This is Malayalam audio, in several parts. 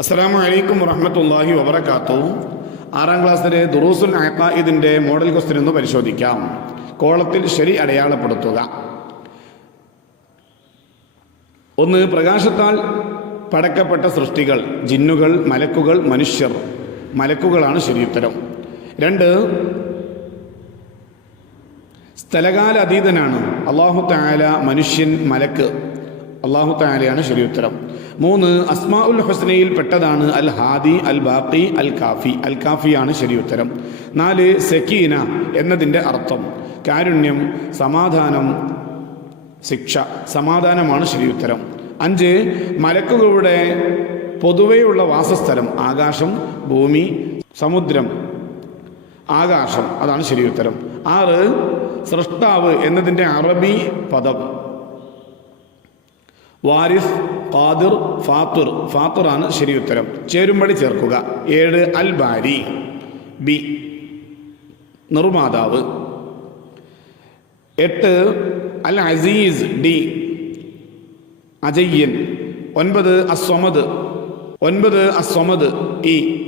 അസ്സാം വലൈക്കും വറഹമത്തല്ലാഹി വബർക്കാത്തു ആറാം ക്ലാസ്സിലെ ദുറൂസുൽ ഇതിന്റെ മോഡൽ ക്വസ്റ്റ്യൻ ഒന്ന് പരിശോധിക്കാം. കോളത്തിൽ ശരി അടയാളപ്പെടുത്തുക. ഒന്ന് പ്രകാശത്താൽ പടക്കപ്പെട്ട സൃഷ്ടികൾ ജിന്നുകൾ മലക്കുകൾ മനുഷ്യർ. മലക്കുകളാണ് ശരിയുത്തരം. രണ്ട് സ്ഥലകാല അതീതനാണ് അള്ളാഹു താല മനുഷ്യൻ മലക്ക്. അള്ളാഹു താലയാണ് ശരിയുത്തരം. മൂന്ന് അസ്മാ ഉൽ ഹുസ്നയിൽ പെട്ടതാണ് അൽ ഹാദി അൽ ബാഖി അൽ കാഫി അൽ കാഫിയാണ് ശരി ഉത്തരം. നാല് സക്കീന എന്നതിന്റെ അർത്ഥം. കാരുണ്യം സമാധാനം ശിക്ഷ. സമാധാനമാണ് ശരി ഉത്തരം. അഞ്ച് മലക്കുകളുടെ പൊതുവെയുള്ള വാസസ്ഥലം. ആകാശം ഭൂമി സമുദ്രം. ആകാശം അതാണ് ശരി ഉത്തരം. ആറ് സൃഷ്ടാവ് എന്നതിന്റെ അറബി പദം. വാരിസ് ഖാദിർ ഫാത്തുർ. ഫാത്തുറാണ് ഉത്തരം. ചേരുംപടി ചേർക്കുക. ഏഴ് അൽ ബാരി ബി നിർമാതാവ് എട്ട് അൽ അസീസ് ഡി അജയ്യൻ. ഒൻപത് അസ്വമദ്. ഒൻപത് അസ്വമദ്. ഇ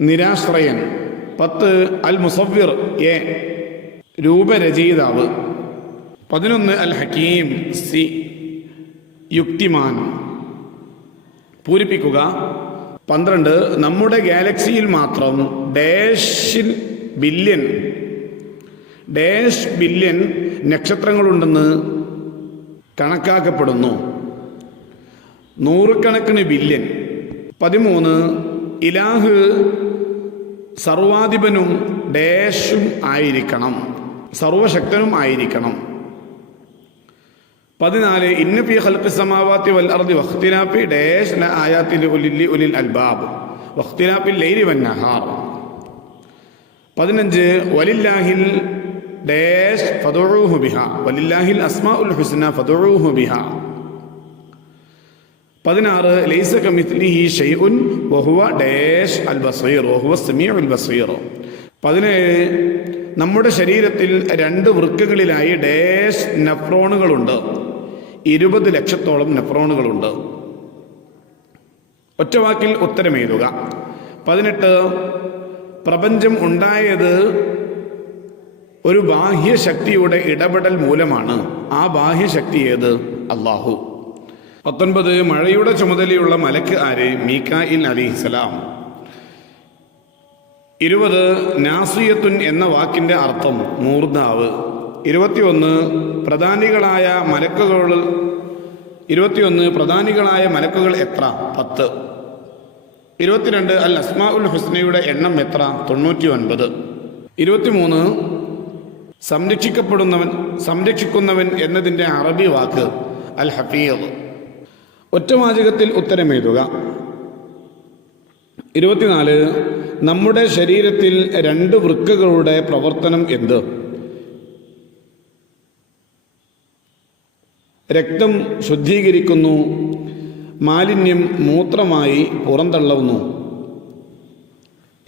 നിരാശ്രയൻ. പത്ത് അൽ മുസവിർ എ രൂപരചയിതാവ്. പതിനൊന്ന് അൽ ഹക്കീം സി യുക്തിമാൻ പൂരിപ്പിക്കുക. പന്ത്രണ്ട് നമ്മുടെ ഗാലക്സിയിൽ മാത്രം ഡാഷിൽ ബില്യൻ ഡാഷ് ബില്യൻ നക്ഷത്രങ്ങളുണ്ടെന്ന് കണക്കാക്കപ്പെടുന്നു. നൂറുകണക്കിന് ബില്യൻ പതിമൂന്ന് ഇലാഹ് സർവാധിപനും ഡാഷും ആയിരിക്കണം. സർവശക്തനും ആയിരിക്കണം. പതിനാല് ഇന്നഫി ഖൽഖി സമാവാത്തി വൽ അർദി വഖ്തിലാഫി ഡേഷ് ആയാത്തിൽ ഉലില്ലി ഉലിൽ അൽബാബ്. വഖ്തിലാഫിൽ ലൈലി വന്നഹാർ നഹാർ. പതിനഞ്ച് വലില്ലാഹിൽ ഡേഷ് ഫദുഊഹു ബിഹ. വലില്ലാഹിൽ അസ്മാഉൽ ഹുസ്ന ഫദുഊഹു ബിഹ. പതിനാറ് ലൈസ കമിത്ലിഹി ഷൈഉൻ വഹുവ ഡേഷ് അൽ ബസീർ വഹുവ സമീഉൽ ബസീർ. പതിനേഴ് നമ്മുടെ ശരീരത്തിൽ രണ്ട് വൃക്കകളിലായി ഡേഷ് നെഫ്രോണുകളുണ്ട്. ഇരുപത് ലക്ഷത്തോളം നെഫ്രോണുകളുണ്ട്. ഒറ്റവാക്കിൽ ഉത്തരം എഴുതുക പതിനെട്ട് പ്രപഞ്ചം ഉണ്ടായത് ഒരു ബാഹ്യശക്തിയുടെ ഇടപെടൽ മൂലമാണ്. ആ ബാഹ്യശക്തി ഏത്? അള്ളാഹു പത്തൊൻപത് മഴയുടെ ചുമതലയുള്ള മലക്ക് ആര്? മീക്കായിൽ അലിഹിസലാം ഇരുപത് നാസിയത്തുൻ എന്ന വാക്കിന്റെ അർത്ഥം മൂർധാവ് ഇരുപത്തിയൊന്ന് പ്രധാനികളായ മലക്കുകൾ ഇരുപത്തിയൊന്ന് പ്രധാനികളായ മലക്കുകൾ എത്ര? പത്ത്. ഇരുപത്തിരണ്ട് അൽ അസ്മാ ഉൽ ഹുസ്നയുടെ എണ്ണം എത്ര? തൊണ്ണൂറ്റി ഒൻപത് ഇരുപത്തിമൂന്ന് സംരക്ഷിക്കപ്പെടുന്നവൻ സംരക്ഷിക്കുന്നവൻ എന്നതിന്റെ അറബി വാക്ക് അൽ ഹഫീദ്. ഒറ്റവാചകത്തിൽ ഉത്തരം എഴുതുക. ഇരുപത്തിനാല് നമ്മുടെ ശരീരത്തിൽ രണ്ട് വൃക്കകളുടെ പ്രവർത്തനം എന്ത്? രക്തം ശുദ്ധീകരിക്കുന്നു. മാലിന്യം മൂത്രമായി പുറന്തള്ളുന്നു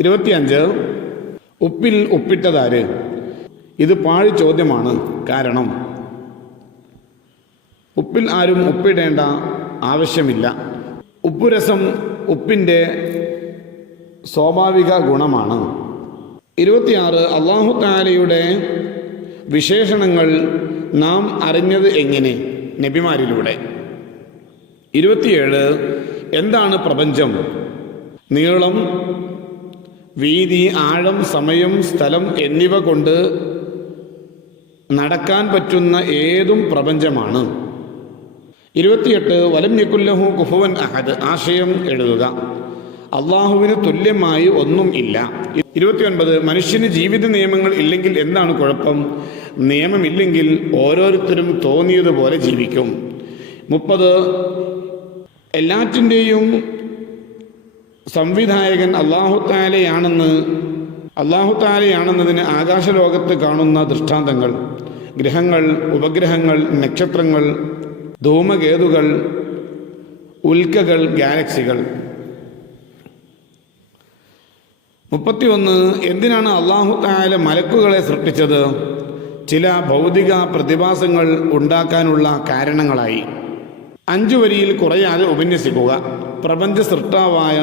ഇരുപത്തിയഞ്ച്. ഉപ്പിൽ ഉപ്പിട്ടതാര്? ഇത് പാഴ് ചോദ്യമാണ്. കാരണം ഉപ്പിൽ ആരും ഉപ്പിടേണ്ട ആവശ്യമില്ല. ഉപ്പുരസം ഉപ്പിന്റെ സ്വാഭാവിക ഗുണമാണ്. ഇരുപത്തിയാറ്. അള്ളാഹു താലയുടെ വിശേഷണങ്ങൾ നാം അറിഞ്ഞത് എങ്ങനെ? നബിമാരിലൂടെ. ഇരുപത്തിയേഴ് എന്താണ് പ്രപഞ്ചം? നീളം വീതി ആഴം സമയം സ്ഥലം എന്നിവ കൊണ്ട് നടക്കാൻ പറ്റുന്ന ഏതും പ്രപഞ്ചമാണ്. ഇരുപത്തിയെട്ട് വലം ഞെക്കുല്ലഹു കുഹുവൻ അഹദ് ആശയം എഴുതുക. അള്ളാഹുവിന് തുല്യമായി ഒന്നും ഇല്ല. ഇരുപത്തിയൊൻപത് മനുഷ്യന് ജീവിത നിയമങ്ങൾ ഇല്ലെങ്കിൽ എന്താണ് കുഴപ്പം? നിയമമില്ലെങ്കിൽ ഓരോരുത്തരും തോന്നിയതുപോലെ ജീവിക്കും. മുപ്പത് എല്ലാറ്റിന്റെയും സംവിധായകൻ അള്ളാഹു താലയാണെന്ന് അള്ളാഹു താലയാണെന്നതിന് ആകാശലോകത്ത് കാണുന്ന ദൃഷ്ടാന്തങ്ങൾ ഗ്രഹങ്ങൾ ഉപഗ്രഹങ്ങൾ നക്ഷത്രങ്ങൾ ധൂമകേതുകൾ ഉൽക്കകൾ ഗാലക്സികൾ. മുപ്പത്തിയൊന്ന് എന്തിനാണ് അള്ളാഹു താല മലക്കുകളെ സൃഷ്ടിച്ചത്? ചില ഭൗതിക പ്രതിഭാസങ്ങൾ ഉണ്ടാക്കാനുള്ള കാരണങ്ങളായി. അഞ്ചു വരിയിൽ കുറയാതെ ഉപന്യസിക്കുക. പ്രപഞ്ച സൃഷ്ടാവായ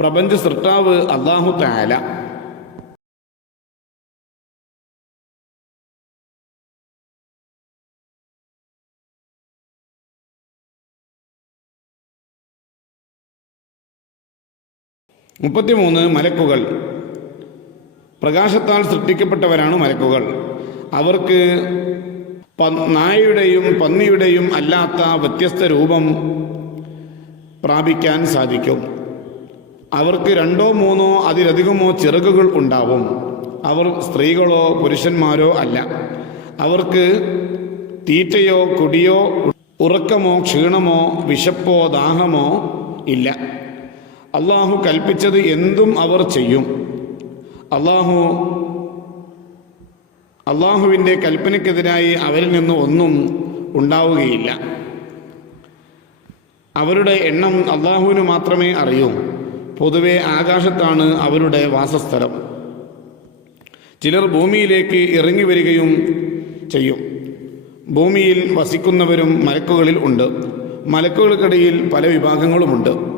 പ്രപഞ്ച സൃഷ്ടാവ് അള്ളാഹു താല മുപ്പത്തിമൂന്ന് മലക്കുകൾ. പ്രകാശത്താൽ സൃഷ്ടിക്കപ്പെട്ടവരാണ് മലക്കുകൾ. അവർക്ക് നായയുടെയും പന്നിയുടെയും അല്ലാത്ത വ്യത്യസ്ത രൂപം പ്രാപിക്കാൻ സാധിക്കും. അവർക്ക് രണ്ടോ മൂന്നോ അതിലധികമോ ചിറകുകൾ ഉണ്ടാവും. അവർ സ്ത്രീകളോ പുരുഷന്മാരോ അല്ല. അവർക്ക് തീറ്റയോ കുടിയോ ഉറക്കമോ ക്ഷീണമോ വിശപ്പോ ദാഹമോ ഇല്ല. അള്ളാഹു കൽപ്പിച്ചത് എന്തും അവർ ചെയ്യും. അള്ളാഹു അള്ളാഹുവിന്റെ കൽപ്പനയ്ക്കെതിരായി അവരിൽ നിന്ന് ഒന്നും ഉണ്ടാവുകയില്ല. അവരുടെ എണ്ണം അള്ളാഹുവിന് മാത്രമേ അറിയൂ. പൊതുവെ ആകാശത്താണ് അവരുടെ വാസസ്ഥലം. ചിലർ ഭൂമിയിലേക്ക് ഇറങ്ങി വരികയും ചെയ്യും. ഭൂമിയിൽ വസിക്കുന്നവരും മലക്കുകളിൽ ഉണ്ട്. മലക്കുകൾക്കിടയിൽ പല വിഭാഗങ്ങളുമുണ്ട്.